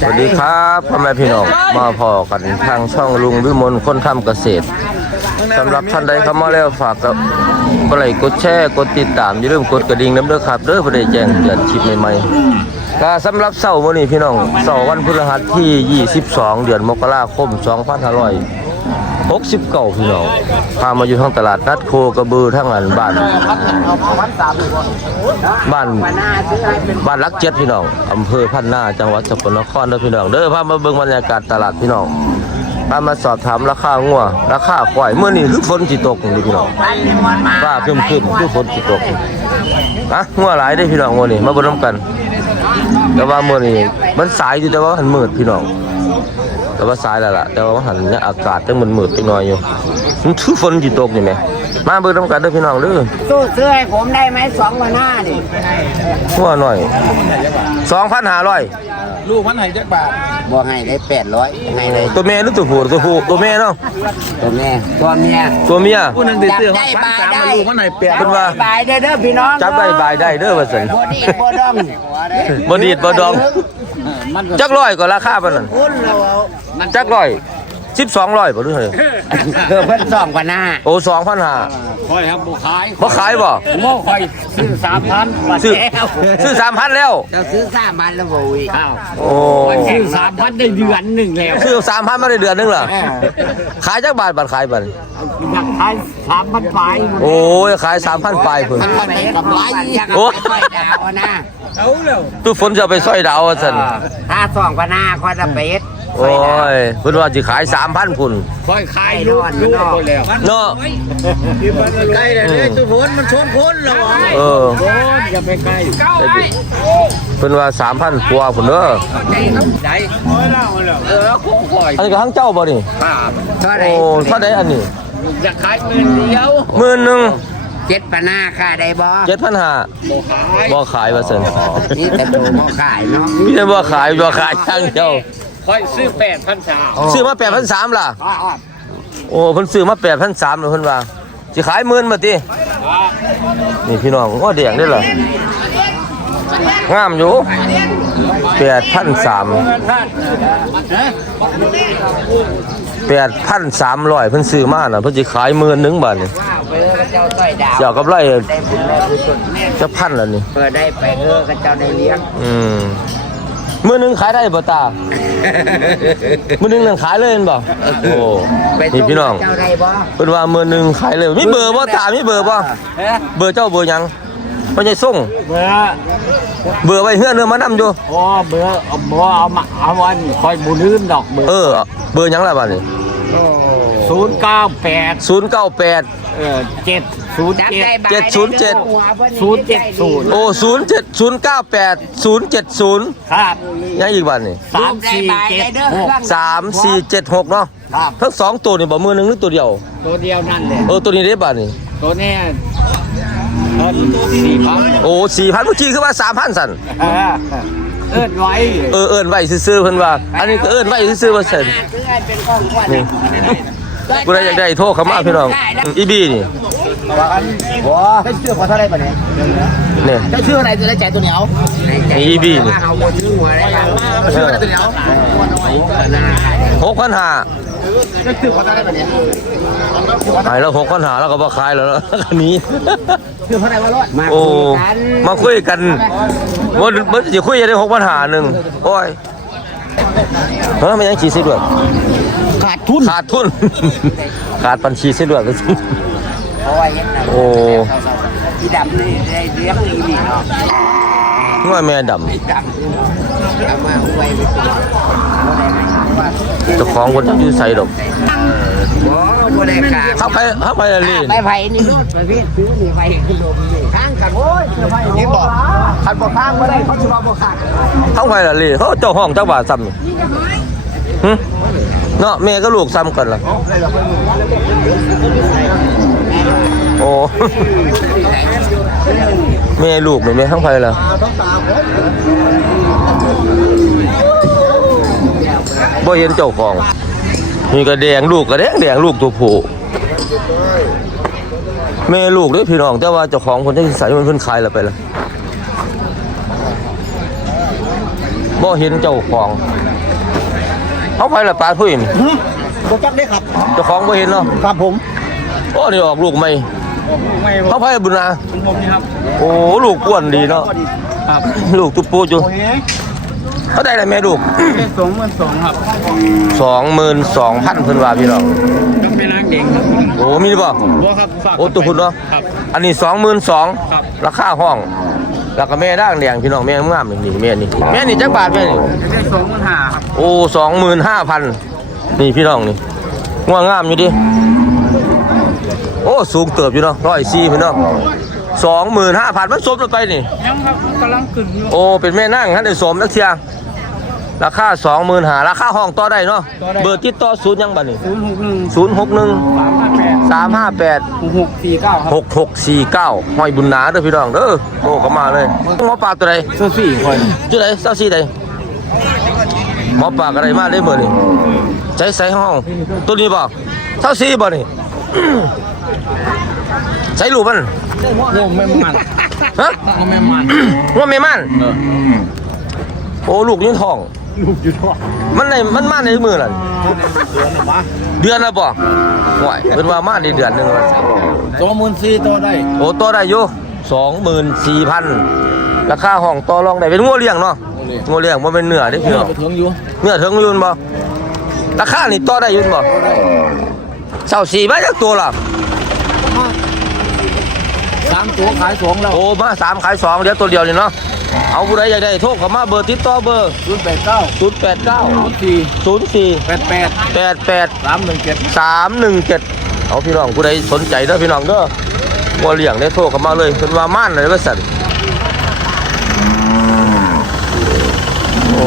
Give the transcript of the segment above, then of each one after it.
สวัสดีครับพ่อแม่พี่น้องมาพอกันทางช่องลุงวิมลคนทำเกษตรสำหรับท่านใดเข้ามาแล้วฝากกับกดไลค์กดแชร์กดติดตามอย่าลืมกดกระดิ่งน้ำเด้อครับเด้อเพื่อได้แจ้งเตือนคลิปใหม่ๆก็สำหรับเสาร์วันนี้พี่น้องเสาร์วันพฤหัสที่ 22 เดือนมกราคม 2569พี่น้องพามาอยู่ทางตลาดนัดโคกระบือทั้งอันบ้านบ้านบ้านรักเจ็ดพี่น้องอำเภอพันนาจังหวัดสกลนครเด้อพี่น้องเด้อพามาเบิ่งบรรยากาศตลาดพี่น้องพามาสอบถามราคางัวราคาควายเมื่อนี้คือฝนสิตกนี่พี่น้องฟ้าครึ้มๆคือฝนสิตกอะงัวหลายเด้พี่น้องงัวนี่มาเบิ่งนํกัน แต่ว่าเมื้อนี้มันสายอยู่แต่ว่ามันมืดพี่น้อง แต่ว่าสายแล้วล่ะ แต่ว่าหันเนี่ยอากาศจังมันมืดจังน้อยอยู่มันคือฝนสิตกนี่แหมมาเบิ่งนํกันเด้อพี่น้องเด้อสู้ซื้อให้ผมได้ไหมสองพันห้านี่หัวหน่อยสองพันห้าร้อยลูกมันไหนจักบาทบวกให้ได้แปดร้อยให้ได้ตัวแม่หรือตัวผู้ตัวผู้ตัวแม่เนาะตัวแม่ตัวเมียตัวเมียผู้หนึ่งติดเสื้อจับได้พันบายสามได้มาลูกมันไหนแปดเพิ่นว่าบายได้เด้อพี่น้องจับได้บายได้เด้อว่าซั่นบ่ดีบ่ดองบ่ดีดบ่ดอง มันจักร้อยก็ราคาปานนั้นคุณเราเอาจักร้อย12ร้อยบ่หรือเท่าไหร่เพื่อเพิ่นสองพันห้าโอ้2,500คอยครับบุขายบ่ขายบ่โม่คอยซื้อสามพันบาทซื้อแล้วซื้อ3,000แล้วเราซื้อสามพันแล้วบ่วิอ้าวโอ้ซื้อสามพันได้เดือนหนึ่งแล้วซื้อ3,000มาได้เดือนหนึงเหรอขายจักบาทบาทขายบัดอยากขายสามพันไปโอ้ยขาย3,000ปลายพุ่นมันไปกำไรยังโอ้ไม่ดาวนะ เอาแล้วตู้ฝนจะเอาไปซอยดาวว่าซั่นถ้าสองพันห้าก็จะเป็ดโอ้ยเพิ่นว่าสิขาย3,000พุ่นคอยขายลูกลูกไปแล้วเนาะใกล้เลยเนี่ยตัวฝนมันชนคนแล้วเออโอ้ยอย่าไปใกล้เพิ่นว่า3,000กว่าพุ่นเด้อใจเออคงคอยอันนี้ก็ทั้งเจ้าบ่นี่ป้าเท่าไหรโอ้เท่าใดอันนี้อยากขายเงินเดียวหมื่นหนึ่ง เจ็ดพันห้าค่าได้บ่เจ็ดพันห้าบุขายบ่ขายว่าซั่นนี่แต่ตัวบ่ขายเนาะมีแต่บ่ขายบ่ขายทางเดียวคอยซื้อแปดพันสามซื้อมา8,300ล่ะโอ้เพิ่นซื้อมา8,300เลยเพิ่นว่าสิขายหมื่นมาตินี่พี่น้องว่าแดงได้เหรอ งามอยู่8,300 8,300เพิ่นซื้อมาน่ะเพิ่นสิขายหมื่นหนึงบาทนี่ว้าวไปเออกับเจ้าต้อยดาวเจ้ากำไรได้บุญได้บุญสุดแม่จะพันแล้วนี่เปิดได้ไปเออกับเจ้าได้เลี้ยงอืมมื้อหนึงขายได้บ่ตามื้อหนึงนั่นขายเลยแม่นบ่โอ้ไปนี่พี่น้องเจ้าได้บ่เพิ่นว่ามื้อหนึงขายเลยมีเบอร์บ่ตามีเบอร์บ่เบอร์เจ้าเบอร์หยัง บ่ใช่ส่งเบอร์เบอร์ไว้เฮือนเด้อมานำอยู่อ๋อเบอร์เอาเบอร์เอามาเอาวันคอยบุลืมดอกเบอร์เออ เบอร์หยังล่ะบัดนี้ศูนย์เก้าแปด098เออเจ็ดศูนย์จับเจ็ได้ดบายเจ็ดศูนย์เจ็ดศูนย์เจ็ดศูนย์โอ้07 098 070ครับยังอีกบัดนี้สามสี่เจ็ดหก3476เนาะครับทั้งสองตัวนี่บ่มื้อหนึงหรือตัวเดียว ตัวเดียวนั่นแหละเออตัวนี้ได้บัดนี้ตัวเนี้ยเออ สี่พันโอ้4,000เมื่อกี้คือว่า3,000สั่นเออเอิ้นไว้เออเอิ้นไว้ซื่อๆเพิ่นว่า อันนี้ก็เอิ้นไว้ซื่อๆว่าซั่นซื้อให้เป็นของขวัญนี่ผู้ใดอยากได้โทรเข้ามาพี่น้องอีบีนี่บ่ได้ชื่อขอเท่าไรบ่เนี่ยนี่ได้ชื่ออะไรจะได้ใจตัวเหนียวนี่อีบีนี่เอาบ่ชื่อหัวได้ยังชื่ออะไรตัวเหนียวหกพันห้าได้ชื่อ ขอเท่าไรบ่เนี่ยขายแล้วหกพันห้าแล้วก็บ่ขายแล้วแล้วอันนี้ชื่อเท่าไรบ่รอดมาโอ้คุยกันมาคุยกันมันมันจะคุยจะได้หกพันห้าหนึ่งโอ้ยเฮ้ยมันยังขี่สิด้วยขาดทุนขาดทุน ขาดบัญชีสิด้วยเพราะว่าเฮ็ดน่ะโอ้ที่ดำนี่ได้เลี้ยงอีนี่เนาะง่อยแม่ดดำเอามาเอาไว้ไปตัวบ่ได้ให้ว่าำ เจ้าของคนอยู่ใส่ดอกบ่บ่ได้ขาดเข้าไปเข้าไปละลีนไปไผนี่รถไปพี่ซื้อนี่ไปขนมนี่ข้างกันโอ้ยไปนี่บ่คันบ่ข้างบ่ได้เขาสิว่าบ่ขาดเข้าไปละลีนเขาเจ้าห้องเจ้าบ่าวซ้ำนี่หึเนาะแม่ก็ลูกซ้ำกันล่ะโอ้แม่ลูกนี่แม่ทั้งไปล่ะ บ่เห็นเจ้าของ นี่ก็แดงลูกก็แดงแดงลูกตัวผู้แม่ลูกเด้วยพี่น้องแต่ว่าเจ้าของคนที่ใส่มันเพิ่นขายแล้วไปละบ่เห็นเจ้าของเขาไปละปลาพุ่ยนี่บ่จักได้ครับเจ้าของบ่เห็นเนาะครับผมโอ้นี่ออกลูกใหม่ไม่เขาไปบุญนาผมนี่ครับโอ้ลูกอ้วนดีเนาะครับลูกตุ๊ปูอยู่โอ้ย เขาได้อะไรแม่ลูกเป็นสองหมื่นสองครับสองหมื่นสองพันเพิ่นว่าพี่น้องต้องเป็นนางเด็กครับโอ้มีบ่บัวครับฝากโอ้ตัวคุณเนาะครับอันนี้สองหมื่นสองครับราคาห้องแล้วก็แม่ด่างแดงพี่น้องแม่งามนี่นี่แม่นี่แม่นี่จักบาทแม่นี่ได้สองหมื่นห้าครับโอ้สองหมื่นห้าพันนี่พี่น้องนี่ง่วงงามอยู่ดิโอ้สูงเติบอยู่เนาะร้อยสี่พี่น้องสองหมื่นห้าพันมันสมลงไปนี่ยังครับกำลังกึ่งอยู่โอ้เป็นแม่นั่งฮะได้สมนักเชียร์ ราคาสองหมื่นหาราคาห้องต่อได้เนาะเบอร์ติดต่อศูนย์ยังบัดนี่ศูนย์หกหนึ่งศูนย์หกหนึ่งสามห้าแปดสามห้าแปดหกหกสี่เก้าครับหกหกสี่เก้าหอยบุญนาเด้อพี่น้องเด้อโอ้ก็มาเลยหมอปลาตัวใดโซฟี่คนตัวใดเศร้าสี่ใดหมอปลาอะไรมาเลยเบอร์นี่ใช้ใส่ห้องตัวนี้บ่เศร้าสี่บ่นี่ใช้ลูกมันโง่ไม่มันฮะโง่ไม่มันว่าไม่มันโอ้ลูกยังท้อง ลูกอยู่ท้องมันในมันมาในมือล่ะเดือนหรอวะเดือนละบ่ห่วยเป็นว่ามาในเดือนหนึงว่าซั่นสองหมื่นสี่ตัวได้โอ้ต่อได้อยู่24,000ราคาห้องต่อรองได้เป็นงัวเลี้ยงเนาะงัวเลี้ยงบ่เป็นเนื้อเด้พี่น้องไปถึงอยู่เนื้อถึงอยู่บ่ราคานี่ต่อได้อยู่บ่เช้าสี่มาจากตัวล่ะสามตัวขายสองแล้วโอ้มาสามขายสองเดี๋ยวตัวเดียวนี่เนาะ เอาผู้ใดอยากได้โทรเข้ามาเบอร์ติดต่อเบอร์ศูนย์แปดเก้า089ศูนย์สี่04แปดแปด88 สามหนึ่งเจ็ดสามหนึ่งเจ็ดเอาพี่น้องผู้ใดสนใจเด้อพี่น้องเด้อวัวเลี้ยงได้โทรเข้ามาเลยเป็นว่าม่านเลยว่าสันโอ้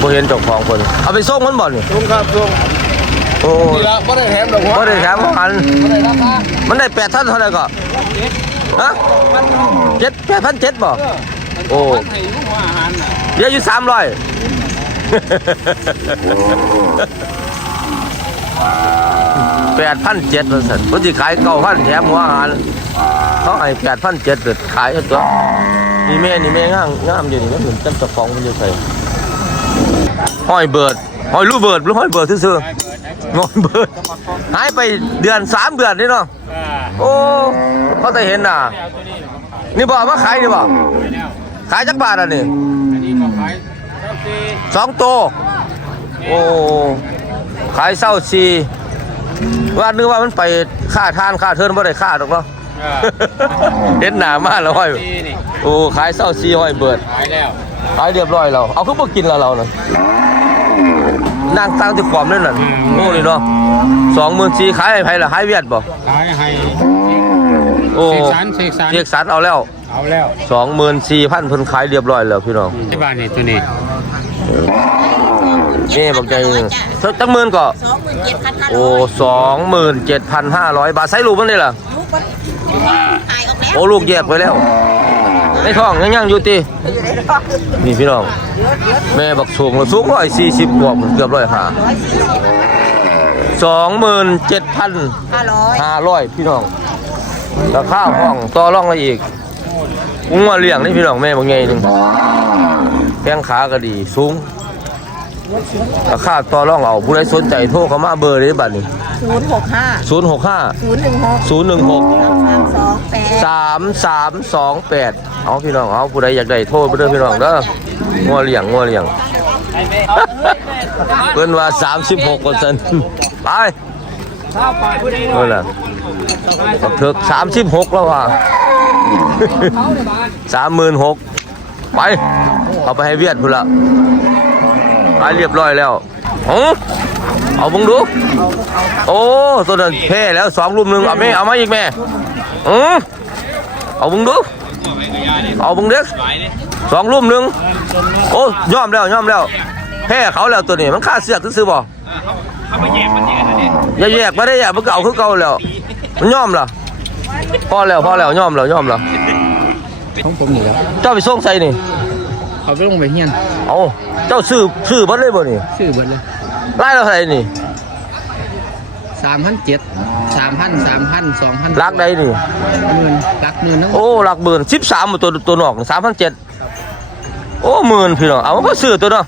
บ่เห็นเจ้าของคนเอาไปส่งมันบ่นี่ลุงครับลุงโอ้นี่ละไม่ได้แถมหรอกบ่ได้แถมของกันไม่ได้ราคามันได้แปดท่านเท่าไหร่ก็ ฮะเจ็ดแปดพันเจ็ดบ่ โอ้ ให้ลูกอาหารน่ะเดี๋ยวอยู่สามร้อยแปดพันเจ็ดสันคนที่ขายเก้าพันแถมหัวอาหารเขาให้แปดพันเจ็ดเดือดขายเอาตัวนี่แม่นี่แม่งามงามอยู่นี่มันเหมือนจำตะฟองมันอยู่ใส่ห้อยเบิร์ดห้อยลูกเบิร์ดหรือห้อยเบิร์ดซื่อๆห้อยเบิร์ดหายไปเดือนสามเดือนนี่เนาะโอ้ เขาแต่เห็นน่ะ นี่บอกว่าขายนี่บอกขายจักบาทอะนี่อันนี้ก็ขายเท่าสี่สองตัวโอ้ขายเศร้าซีว่านึกว่ามันไปค่าทานค่าเทินไม่ได้ค่าหรอกเนาะเห็นหนามากแล้วห้อยสี่นี่โอ้ขายเศร้าซีห้อยเบิดขายแล้วขายเรียบร้อยแล้วเอาขึ้นมากินแล้วเราน่ะนั่งตั้งที่ความนั่นน่ะโอ้นี่เนาะสองหมื่นสี่ขายให้ไผล่ะขายเวียดบ่ขายให้ โอ้เสกสรรเสกสรรเรียกสันเอาแล้วเอาแล้วสองหมื่นสี่พันเพิ่นขายเรียบร้อยแล้วพี่น้องที่บ้านนี่ตัวนี้นี่บอกใจหนึ่งสักจักหมื่นก็สองหมื่นเจ็ดพันห้าโอ้ร้อยสองหมื่นเจ็ดพันห้าร้อยบาทใส่ลูกมันนี่ล่ะลูกมันหายออกแล้วโอ้ลูกแยกไปแล้วในท้องยังยังอยู่ตีนี่พี่น้อง แม่บักสูงสูงร้อยสี่สิบกว่าเกือบร้อยห้าสองหมื่นเจ็ดพันห้าร้อยห้าร้อยพี่น้อง ราคาห้องต่อรองอะไรอีกอุ้งมาเลี้ยงนี่พี่น้องแม่บางไงหนึ่งแข้งขาก็ดีสูงราคาต่อรองเอาผู้ใดสนใจโทรเข้ามาเบอร์เลยบัดนี้ศูนย์หกห้าศูนย์หกห้าศูนย์หนึ่งหกศูนย์หนึ่งหกสามสามสองแปดสามสามสองแปดเอาพี่น้องเอาผู้ใดอยากได้โทษไปเด้อพี่น้องเด้องัวเลี้ยงงัวเลี้ยงเพิ่นว่าสามสิบหกเปอร์เซ็นต์ไป ถ้าไปผู้ใดเพิ่นล่ะบักเถิกสามสิบหกแล้วว่ะสามหมื่นหกไป เอาไปให้เวียดพุ่นละไปเรียบร้อยแล้วเอาเอาบังดู โอ้ตัวนั้นแพ้แล้วสองรุมหนึ่งเอาไหมเอาไหมอีกแม่อือเอาบังดูเอาบังเด็กสองรุมหนึ่งโอ้ยอมแล้วยอมแล้วแพ้เขาแล้วตัวนี้มันค่าเสือกซื้อบ่ เขาไปแยกมันแยกอันนี้อย่าแยกไม่ได้แยกมันเก่าคือเก่าแล้วมันยอมล่ะพอแล้วพอแล้วยอมแล้วยอมแล้วของผมนี่ครับเจ้าไปส่งใส่นี่เขาไปลงไปเฮียนเอาเจ้าซื้อซื้อบัดเลยบ่นี่ชื่อเบิดเลยไล่เราใส่นี่สามพันเจ็ดสามพันสามพันสองพันรักใดนี่หมื่นรักหมื่นนึงโอ้หลักหมื่นสิบสามตัวตัวนอกสามพันเจ็ดโอ้หมื่นพี่น้องเอาก็ซื้อตัวเนาะ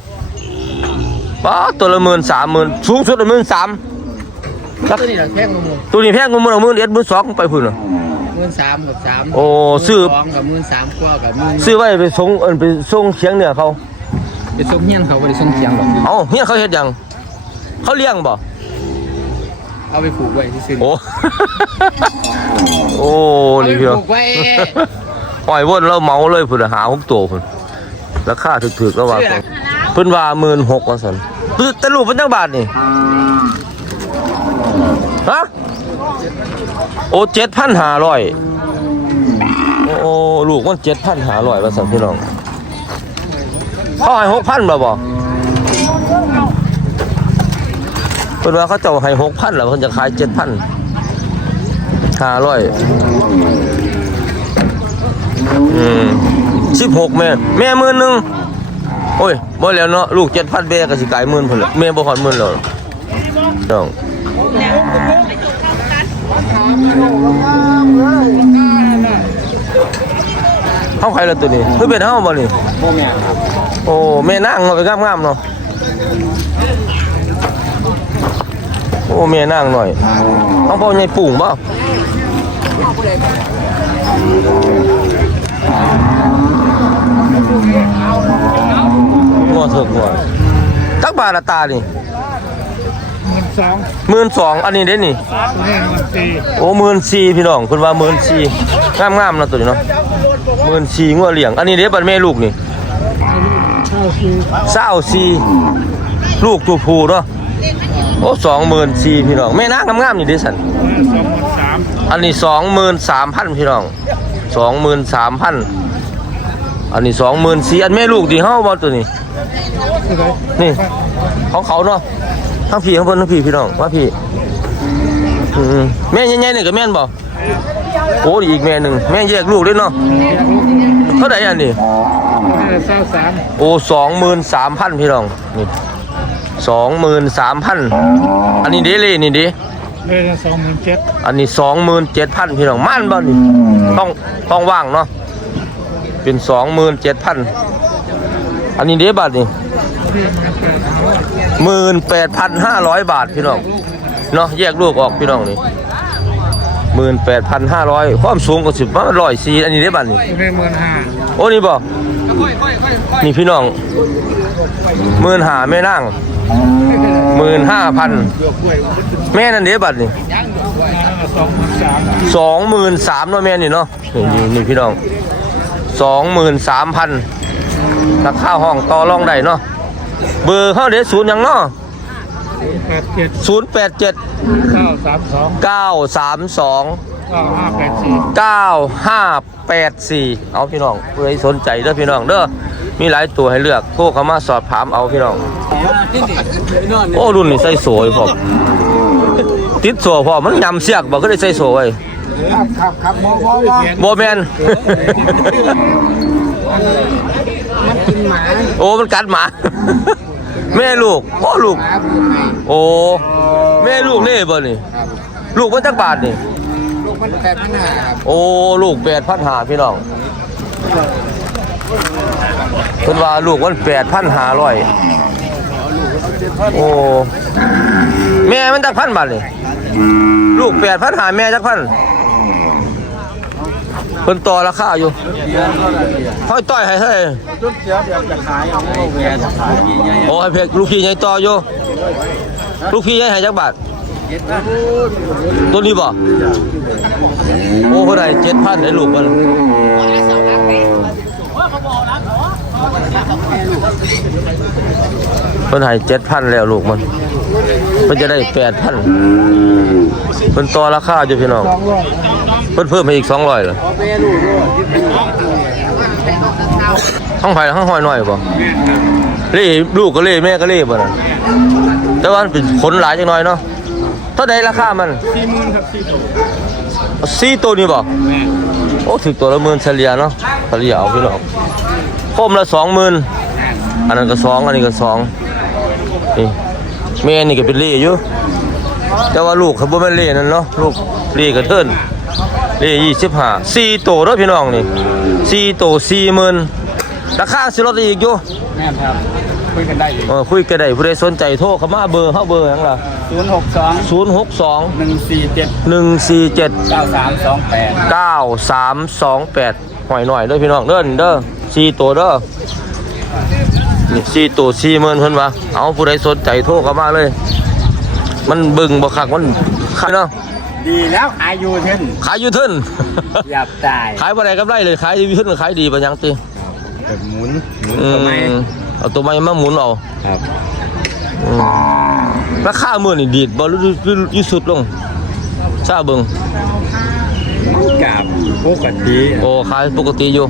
ป้าตัวละหมื่นสามหมื่นสูงสุดละหมื่นสามตัวนี้เราแท่งลงมือตัวนี้แพงกว่าหมื่นเอาหมื่นเอ็ดหมื่นสองไปพุ่นเนาะหมื่นสามกับสามโอ้ซื้อสองกับหมื่นสามกว่ากับหมื่นซื้อไว้ไปส่งเอิ้นไปส่งเคียงเนี่ยเขาไปส่งเฮียนเขาไปส่งเคียงหรอกเอาเฮียเขาเฮ็ดหยังเขาเลี้ยงบ่เอาไปผูกไว้ที่ซื้อโอ้โอ้เอาไปนี่พี่น้องผูกไว้ปล่อยวนแล้วเมาเลยพุ่นน่ะหาหกตัวพุ่นราคาถึกๆแล้วว่ากันเพิ่นว่า16,000ว่าซั่น ตะลูกเป็นตังบาทนี่ฮะโอ้เจ็ดพันหาร้อยโอ้ลูกมันเจ็ดพันหาร้อยว่าสั่งพี่น้องเขาให้หกพันบ่บ่เป็นว่าเขาเจ้าให้หกพันหรอเพิ่นจะขายเจ็ดพันหาร้อยอืมสิบหกแม่ แม่มือหนึ่ง โอ้ยบ่แล้วเนาะลูก7,000แม่ก็สิกลายหมื่นพุ่นละแม่บ่ฮอดหมื่นแล้วน้องเฮาใครละตัวนี้เพิ่นเป็นเฮาบ่นี่โมแม่ครับโอ้แม่นางเนาไปงามๆเนาะโอ้แม่นางหน่อยต้องพ่อใหญ่ปุ่งบ่งัวเถกงัว ตักบาทละตานี่มันสองหมื่นสองอันนี้เด้นี่แม่มันตีโอ้หมื่นสี่พี่น้องคุณว่าหมื่นสี่งามงามๆเนาะตัวนี้เนาะหมื่นสี่งัวเหลี่ยง อันนี้เด้บัดแม่ลูกนี่เข้าคือเศร้าสี่ลูกตัวผู้เนาะโอ้สองหมื่นสี่พี่น้องแม่นางงามๆนี่เด้สัน สองหมื่นสามอันนี้สองหมื่นสามพันพี่น้องสองหมื่นสามพันอันนี้สองหมื่นสี่อันแม่ลูกดีเฮาบ่ตัวนี้ นี่ของเขาเนาะทั้งพี่ทั้งเพิ่นทั้งพี่พี่น้องว่าพี่อืมแม่ใหญ่ๆนี่ก็แม่นบ่โอ้นี่อีกแม่หนึ่งแม่แยกลูกด้วยเนาะเท่าไหร่อันนี้เศร้าสามโอ้สองหมื่นสามพันพี่น้องนี่สองหมื่นสามพันอันนี้เดลี่นี่ดิเลยสองหมื่นเจ็ดอันนี้สองหมื่นเจ็ดพันพี่น้องม่านบ่นี่ต้องต้องว่างเนาะเป็นสองหมื่นเจ็ดพันอันนี้เดบัตนี่ หมื่นแปดพันห้าร้อยบาทพี่น้องเนาะแยกลูกออกพี่น้องนี่หมื่นแปดพันห้าร้อยความสูงก็สิบประมาณร้อยสี่อันนี้เดบัตนี่เลยหมื่นห้าโอ้นี่บ่นี่พี่น้องหมื่นหาแม่นั่งหมื่นห้าพันแม่นั่นเด้บัตรนี่สองหมื่นสามสองหมื่นสามเนาะแม่นี่เนาะนี่นี่นี่พี่น้องสองหมื่นสามพัน ราคาห้องต่อรองได้เนาะเบอร์เข้าเดี๋ยวศูนย์หยังเนาะแปดเจ็ดศูนย์แปดเจ็ดเก้าสามสองเก้าสามสอง เก้าห้าแปดสี่เก้าห้าแปดสี่เอาพี่น้องเพื่อให้สนใจเด้อพี่น้องเด้อ มีหลายตัวให้เลือกโทรเข้ามาสอบถามเอาพี่น้อง โอ้รุ่นนี้ใส่โสวยพร้อมติดโสพร้อมมันยำเสียกบอกก็ได้ใส่โสไว้ครับครับครับมองมองมองบ่แม่น มันกินหมาโอ้มันกัดหมา แม่ลูกโอ้ลูก หมาผูกให้โอ้แม่ลูกนี่บ่นี่ลูกมันจักบาทนี่ ลูกมันแปดพันห้าครับโอ้ลูกแปดพันหาพี่น้องเพิ่นว่าลูกมันแปดพันหาร้อยโอ้แม่มันจักพันบาทนี่ลูกแปดพันหาแม่จักพัน เพิ่นต่อราคาอยู่ห้อยต้อยให้เท่าไหร่โอ้ให้เพกลูกพี่ใหญ่ต่ออยู่ลูกพี่ใหญ่ให้จักบาทตัวนี้บ่โอ้เท่าไหรเจ็ดพันได้ลูกมัน เพิ่นให้เจ็ดพันแล้วลูกมันเพิ่นจะได้แปดพันเพิ่นต่อราคาอยู่พี่น้องเพิ่นเพิ่มให้อีกสองร้อยเหรอห้องไผ่ห้องหอยหน่อยบ่เล่ลูกก็เล่แม่ก็เล่บ่นะแต่ว่าเป็นขนหลายจังหน่อยเนาะเท่าใดราคามันสี่หมื่นครับสี่ตัวสี่ตัวนี้บ่โอ้ถึงตัวละหมื่นเฉลี่ยเนาะเฉลี่ยเอาพี่น้องโคมละสองหมื่นอันนั้นก็สองอันนี้ก็สอง นี่แม่นี่ก็เป็นเล่อยู่ แต่ว่าลูกเขาบ่แม่นเล่นั่นเนาะลูกเล่กระเทินเล่ยี่สิบห้าสี่ตัวเด้อพี่น้องนี่สี่ตัวสี่หมื่นราคาสิลดอีกอยู่แม่นครับคุยกันได้อีกเออคุยกันได้ผู้ใดสนใจโทรเข้ามาเบอร์เฮาเบอร์หยังล่ะศูนย์หกสอง062หนึ่งสี่เจ็ด147เก้าสามสองแปด9328หอยหน่อยเด้อพี่น้องเด้อนี่เด้อ4ตัวเด้อ นี่4ตัว40,000เพิ่นว่าเอาผู้ใดสนใจโทรเข้ามาเลย มันเบิ่งบ่คักมันขายเนาะดีแล้วขายอยู่เท่นขายอยู่เทึ่นหยับตายขายบ่ได้กำไรเลยขายอยู่เทึ่นขายดีปานหยังติแบบหมุนหมุนอืทำไมมเอาตัวใหม่มาหมุนเอาครับอืมราคามื้อนี่ดีดบ่หรือหรือหรือสุดลงทราบเบิ่ง กับปกติโอ้ขายปกติอยู่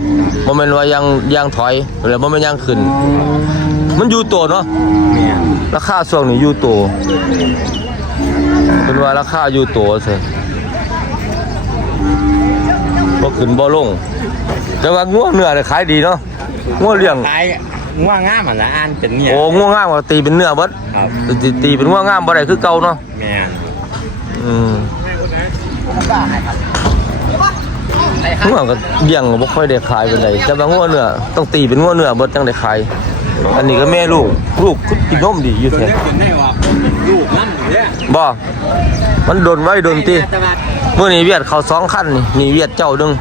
บ่แม่นว่ายังยังถอยแล้วบ่แม่นยังขึ้น มันอยู่ตัวเนาะเนี่ยราคาช่วงนี้อยู่ตัวเป็นว่าราคาอยู่ตัวเซ่บ่ขึ้นบ่ลง แต่ว่างัวเนื้อเนี่ยขายดีเนาะงัวเลี้ยงขายง่วงง่ามอะละอันเป็นเนี่ยโอ้งัวงามก็ตีเป็นเนื้อเบิดครับตีตีเป็นงัวงามบ่ได้คือเก่าเนาะแม่นอืม งัวก็เลี้ยงก็บ่ค่อยได้ขายปานใดแต่ว่างัวเนื้อต้องตีเป็นงัวเนื้อเบิดจังได้ขายอันนี้ก็แม่ลูกลูกกินนมดีอยู่แท้ลูกนั่นอยู่เนี่ยบ่มันโดนไว้โดนตีมื้อนี้เวียดเขาสองคันนี่นี่เวียดเจ้าหนึง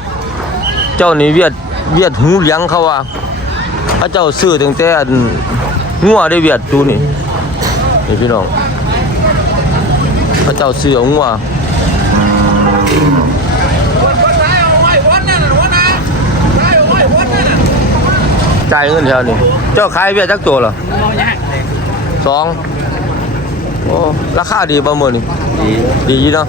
เจ้านี่เวียดเวียดหูเลียงเขาว่าพระเจ้าซื้อตั้งแต่อันงัวได้เวียดตูนี่นี่พี่น้องพระเจ้าซื้อเอางัว จ่ายเงินแถวนี้ เจ้าขายเวียดจักตัวเหรอสองโอ้ราคาดีบ่มื้อนี่ดีดีอยู่เนาะ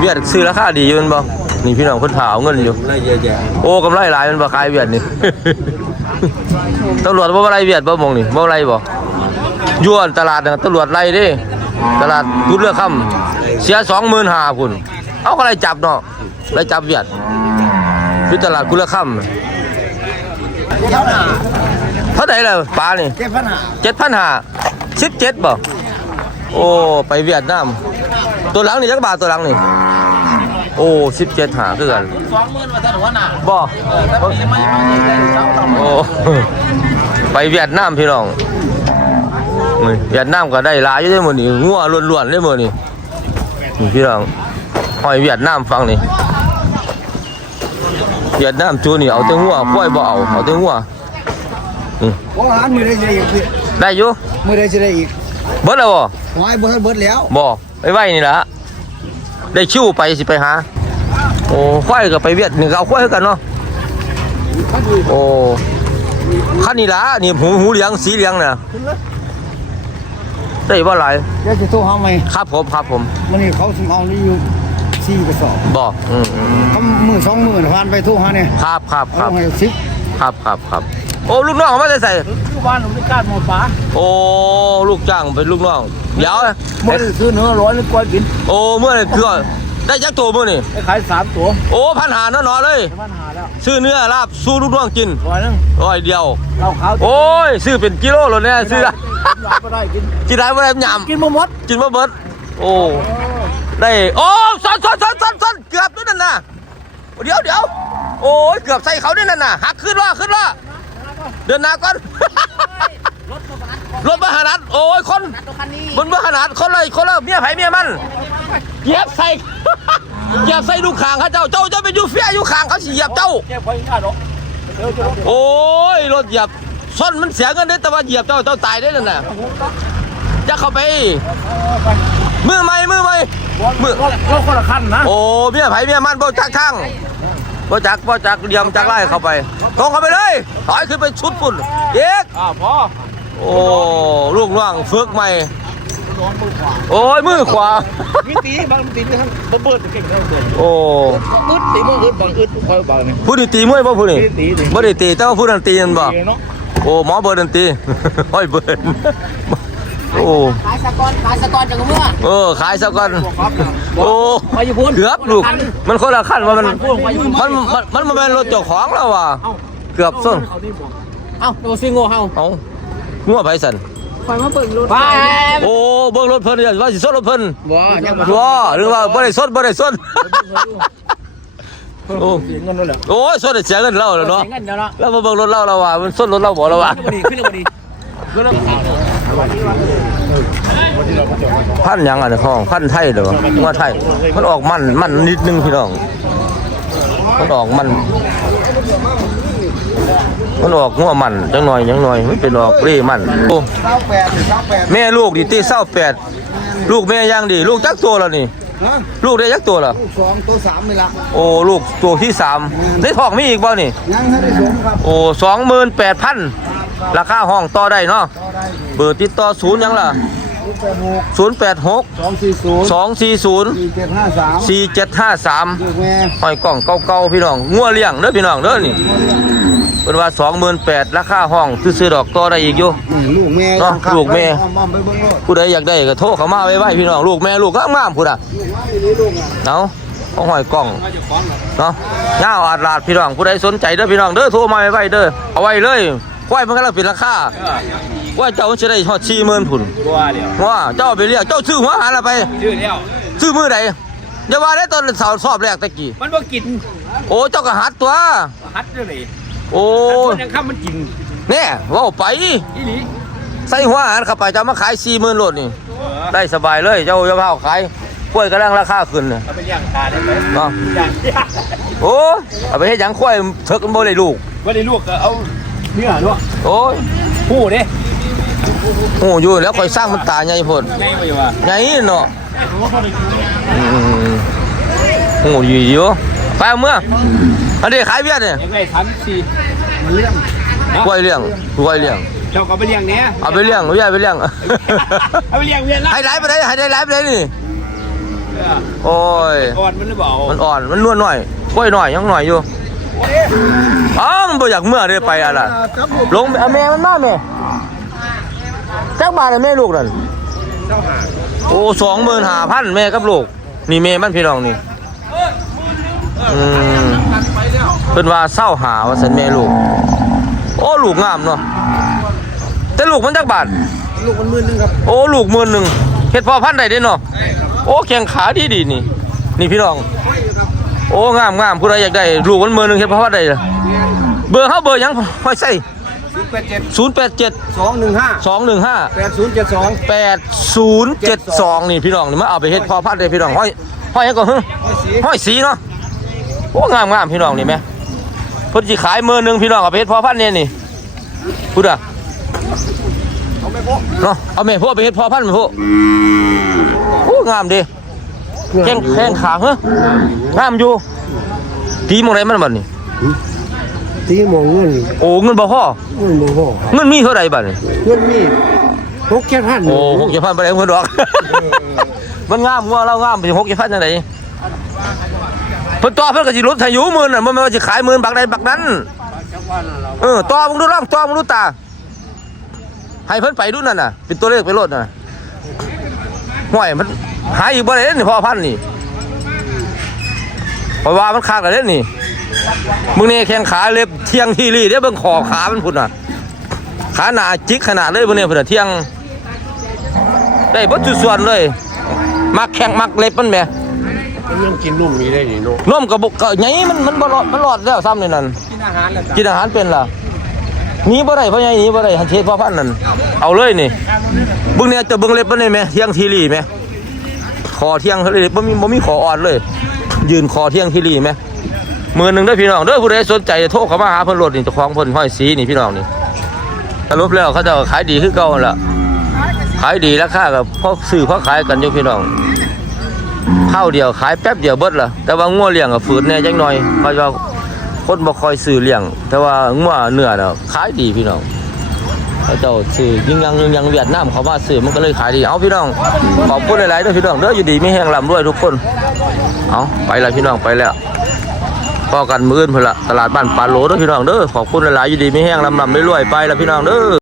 เวียดซื้อราคาดีอยู่แม่นบ่นี่พี่น้องเพิ่นถาเอาเงินอยู่ได้เยอะแยะโอ้กำไรหลายมันบ่ขายเวียดนี่ตำรวจบ่ไล่เวียดบ่มองนี่บ่ไล่บ่อยวนตลาดน่ะตำรวจไล่เด้ตลาดกุดเรือค่ำเสีย25,000พุ่นเอาก็ไล่จับเนาะไล่จับเวียดอยู่ตลาดกุด เรือค่ำเท่าไหร่ล่ะปลานี่เจ็ดพันห้าเจ็ดพันห้าสิบเจ็ดบ่โอ้ไปเวียดนามตัวหลังนี่จักบาทตัวหลังนี่โอ้สิบเจ็ดหาคือกันสองหมื่นมาแต่หัวหน้าบ่แล้วปีใหม่มาเดือนสองต่อโอ้ไปเวียดนามพี่น้องนี่เวียดนามก็ได้หลายอยู่เด้อมื้อนี้งัวล้วนๆเลยมื้อนี้นี่พี่น้องหอยเวียดนามฟังนี่ เวียดนามจูนี่เอาแต่งัวควายบ่เอาเอาแต่งัวโอ้หันมือได้จะได้อีกได้อยู่มือได้จะได้อีกเบิดแล้วบ่โอ้ยเบิดเบิดแล้วบ่ไปไว้นี่ล่ะได้ชิวไปสิไปหาโอ้ควายก็ไปเวียดนี่ก็เอาควายคือกันเนาะโอ้คันนี้ล่ะนี่หูหูเหลืองสีเหลืองน่ะได้บ่หลายเดี๋ยวจะโทรหาไหมครับผมครับผมมันนี่เขาถึงเอานี่อยู่ สี่กระสอบบ่อืมอืมเขาหมื่นสองหมื่นพันไปโทรหาเนี่ยครับครับคเอารับให้สิบครับครับครับโอ้ลูกน้องเอามาใส่ใส่ที่บ้านผมไม่กล้าหมดฟ้าโอ้ลูกจ้างเป็นลูกน้องเดี๋ยวเมื่อซื้อเนื้อร้อยหรือกล้วยบินโอ้เมื่อไหร่คือได้จักตัวมื้อนี่ไปขายสามตัวโอ้พันหาเนาะๆเลยปัญหาแล้วซื้อเนื้อลาบสู้ลูกน้องกินร้อยนึงร้อยเดียว เราขาวโอ้ยซื้อเป็นกิโลเลยเนี่ยซื้อหยอดก็ได้กิน กินได้บ่ได้ยกินมาหมดำกินบ่เบิดโอ้ ได้โอ้ซ้อนซ้อนซ้อนซ้อนซ้อนเกือบด้วยนั่นน่ะเดี๋ยวเดี๋ยวโอ้ยเกือบใส่เขาด้วยนั่นน่ะหักขึ้นล้อขึ้นล้อเดินหน้าก่อนรถมาหานัดโอ้ยคนบนมาหานัดคนเลยคนละเมียไผเมียมันเหยียบใส่เหยียบใส่ลูกขางเขาเจ้าเจ้าเจ้าเป็นยูเฟียอยู่ขางเขาสิเหยียบเจ้าแก้พอยังได้หรอเดี๋ยวจะโอ้ยรถเหยียบส้นมันเสียเงินได้แต่ว่าเหยียบเจ้าเจ้าตายได้นั่นน่ะจะเข้าไปมือใหม่มือให ม่มือก็คนละคันนะโอ้เมียไผเมียมันบ่จักทางบ่จักบ่จักเดียมจักไล่เข้าไปตรงเข้าไปเลยถอยขึ้นไปชุดปุ่นเอกอ่าพอโอ้ลูกน้องฝึกใหม่โอ้ยมือขวามีตีบางตีนี่ทั้งบ่เบิดเก่งเท่าเดิมโอ้อึดตีมืออึดบางอึดคอยบางนี่ผู้นี่ตีมวยบ่ผู้นี่ตีตีตีบ่ได้ตีแต่ว่าผู้นั้นตีนั่นบ่เนาะโอ้หมอเบิร์ดนั่นตีห้อยเบิร์ด โอ้ขายสกอนขายสกอนจากเมื่อเออขายซะก่อนโอ้ไปอยู่พูนเกือบลูก มันคนละขั้นว่ามันมันมันมันมันเป็นรถเจ้าของแล้วว่ะเกือบส้นเอ้าโดซิงโง่เฮาเอางัวไผสันคอยมาเปิดรถไปโอ้เบิ่งรถเพิ่นเดี๋ยวว่าสิส้นรถเพิ่นว้ายังว้าหรือว่าบ่ได้ส้นบ่ได้ส้นโอ้เสียเงินแล้วเหรอโอ้ยส้นได้เสียเงินเราแล้วเนาะเสียเงินแล้วเนาะแล้วมาเบิ่งรถเราเราว่ามันส้นรถเราบ่เราว่าขึ้นมาดีขึ้นมาดีขึ้นมาดี พันยังอะในห้องพันไทยเด้อว่าไทย มันออกมันมันนิดนึงพี่น้อง มันออกมัน มันออกงัวมันจังหน่อยจังหน่อยไมันเป็นออกเร่มันโอ้เก้าแม่ลูกดิตีเศร้าแปดลูกแม่ย่างดี ลูกจักตัวแล้วนี่ลูกได้จักตัวแล้วลูกสองตัวสามนี่ละโอ้ลูกตัวที่สามได้ทองมีอีกบ่นี่ยังได้สมครับโอ้สองหมื่นแปดพันราคาห้องต่อได้เนาะ เบอร์ติดต่อศูนย์หยังล่ะลูกแปดหกศูนย์แปดหกสองสี่ศูนย์สองสี่ศูนย์สี่เจ็ดห้าสามสี่เจ็ดห้าสามลูกแม่ห้อยกล่องเก่าๆพี่น้องงัวเลี้ยงเด้อพี่น้องเด้อนี่เป็นว่าสองหมื่นแปดราคาห้องซื้อๆดอกต่อได้อีกอยู่นี่ลูกแม่เนาะครับลูกแม่อ้อมๆไปเบิ่งโลดผู้ใดอยากได้ก็โทรเข้ามาไว้ไว้พี่น้องลูกแม่ลูกก็งามพุ่นอะลูกว่าอีนี้ลูกอะเอาของห้อยกล่องเนาะย่าวอาดลาดพี่น้องผู้ใดสนใจเด้อพี่น้องเด้อโทรมาไว้ไว้เด้อเอาไว้เลยควายมันกำลังเป็นราคาค วายเจ้ามันจะได้ฮอดสี่หมื่นพุ่นตัวเดียวว่าเจ้าเอาไปเรียกเจ้าซื้อหัวหาละไปชื่อเดียวซื้อมือใดอย่าว่าได้ตอนเสาสอบแรกตะกี้มันบ่กินโอ้เจ้าก็หัดตัวฮัดเด้อเลยโอ้มันยังข้ามมันกินแน่เว่าไปอีหลีใส่หัวอาหารเข้าไปเจะมาขายสี่หมื่นโลดนี่ได้สบายเลยเจ้าอย่าพาเอาขายกล้วยกำลังราคาขึ้นน่ะเอาไปย่างตาได้ไหมเนาะย่างโอ้เอาไปเฮ็ดหยังกล้วยเถิกมันบ่ได้ลูกว่าได้ลวกก็เอาเนื้อลวกโอ้ยหูเด้ โอ้อยู่แล้วค่อยสร้างมันตาใหญ่พุ่นไงบ่อยู่ว่าใหญ่เนาะอืมโอ้ยอยู่ไปเอาเมื่ออันนี้ขายเบี้ยเนี่ยยังไงทันสิเลี้ยงกล้วยเลี้ยงกล้วยเลี้ยงเจ้าก็ไปเลี้ยงเนี้ยเอาไปเลี้ยงเอาใหญ่ไปเลี้ยงเอาไปเลี้ยงเวียนละให้ไลฟ์ไปได้ให้ได้ไลฟ์ไปได้นี่โอ้ยอ่อนมันหรือเปล่ามันอ่อนมันนวลหน่อยกล้วยหน่อยยังหน่อยอยู่อ้าวมันบ่อยากเมื่อได้ไปอะล่ะครับลูกลงเอาแม่มันมาแม่ จักบาทอะแม่ลูกนั่นโอ้สองหมื่นห้าพันแม่กับลูก นี่แม่มันพี่น้องนี่อืมเพิ่นว่าเศร้าหาว่าสันแม่ลูก โอ้ลูกงามเนาะแต่ลูกมันจักบาทลูกมันหมื่นหนึงครับโอ้ลูกหมื่นหนึ่งเฮ็ดพอพันธุ์ได้เด้เนาะโอ้แข้งขาดีดีนี่ นี่พี่น้อง โอ้งามงามผู้ใดอยากได้ลูกมันหมื่นหนึ่งเฮ็ดพอพันธุ์ได้เหรอเบอร์เฮาเบอร์หยังห้อยใส่ แปดเจ็ดศูนย์แปดเจ็ดสองหนึ่งห้าสองหนึ่งห้าแปดศูนย์เจ็ดสองแปดศูนย์เจ็ดสองนี่พี่น้องนี่มาเอาไปเฮ็ดพอพันธุ์เลยพี่น้องห้อยห้อยหยังก่อนฮึสีห้อยสีเนาะโอ้งามงามพี่น้องนี่แม่เพิ่นสิขายหมื่นหนึ่งพี่น้องเอาไปเฮ็ดพอพันธุ์เนี่ยนี่พูดอะเอาไปพกเนาะเอาแม่พวกไปเฮ็ดพอพันธุ์พวกโอ้งามดีแข้งแข้งขาเฮ้ยงามอยู่ตีหมองไรมันบัดนี่ ตีหมองเงินโอ้เงินบ่พอเงินโมโหเงินมีเท่าไหร่บัดนี่เงินมีหกแค่พันโอ้หกเจ็ดพันไปแล้วเพิ่นดอก มันงามงัวเรางามไปหกเจ็ดพันจังไดเพิ่นต่อเพิ่นก็สิลดให้อยู่หมื่นน่ะบ่แม่นว่าสิขายหมื่นบักใดบักนั้นเออต่อมึงดูร่องต่อมึงดูตา ให้เพิ่นไปดูนั่นน่ะ เป็นตัวเลขไปโลดน่ะห่วยมันหายอีกบ่ได้เด้นี่พอพันนี่เพราะว่ามันขาดกันเด้นี่ มึงนี่แข้งขาเล็บเที่ยงทีรีเดี๋ยวเบิ่งคอขามันพุ่นน่ะ ขาหนาจิกขนาดเลยพวกนี้พุ่นน่ะเที่ยง ได้เบดทุกส่วนเลย มักแข้งมักเล็บมันแหมยังกินนุ่มมีได้นี่ลูกนมกับบกก็ไงมันมันบ่รอดมันรอดแล้วซ้ำนี่นั่นกินอาหารแล้วกินอาหารเป็นล่ะหนีบ่ได้เพราะไงหนีบ่ได้หันเทศพ่อพันธุ์นั่นเอาเลยนี่เบิ่งเนี่ยจะเบิ่งเล็บมันได้ไหมเที่ยงทีรีไหมคอเที่ยงทีรีบ่มีบ่มีคออ่อนเลย ยืนคอเที่ยงทีรีไหม มือหนึ่งด้อพี่น้องเด้อผู้ใดสนใจโทรเข้ามาหาเพิ่นรถนี่เจ้าของเพิ่นห้อยสีนี่พี่น้องนี่สรุปแล้วเขาจะขายดีคือเก่าล่ะขายดีราคากับพ่อซื้อพ่อขายกันอยู่พี่น้องข้าวเดียวขายแป๊บเดียวเบิดล่ะแต่ว่างัวเลี้ยงก็ฝืดแน่จังหน่อยเพราะว่าคนบ่คอยซื้อเลี้ยง แต่ว่างัวเนื้อน่ะขายดีพี่น้องเขาเจ้าซื้อยิงยังยิงยังเวียดนามเขามาซื้อมันก็เลยขายดีเอาพี่น้องขอบคุณหลายๆด้อพี่น้องเด้ออยู่ดีไมีแห้งร่ำรวยทุกคนเอาไปแล้วพี่น้องไปแล้ว พอกันมื้ออื่นพุ่นละตลาดบ้านปาโหลเด้อพี่น้องเด้อขอบคุณหลายๆอยู่ดีมีแห้งลำลำไม่รวยไปแล้วพี่น้องเด้อ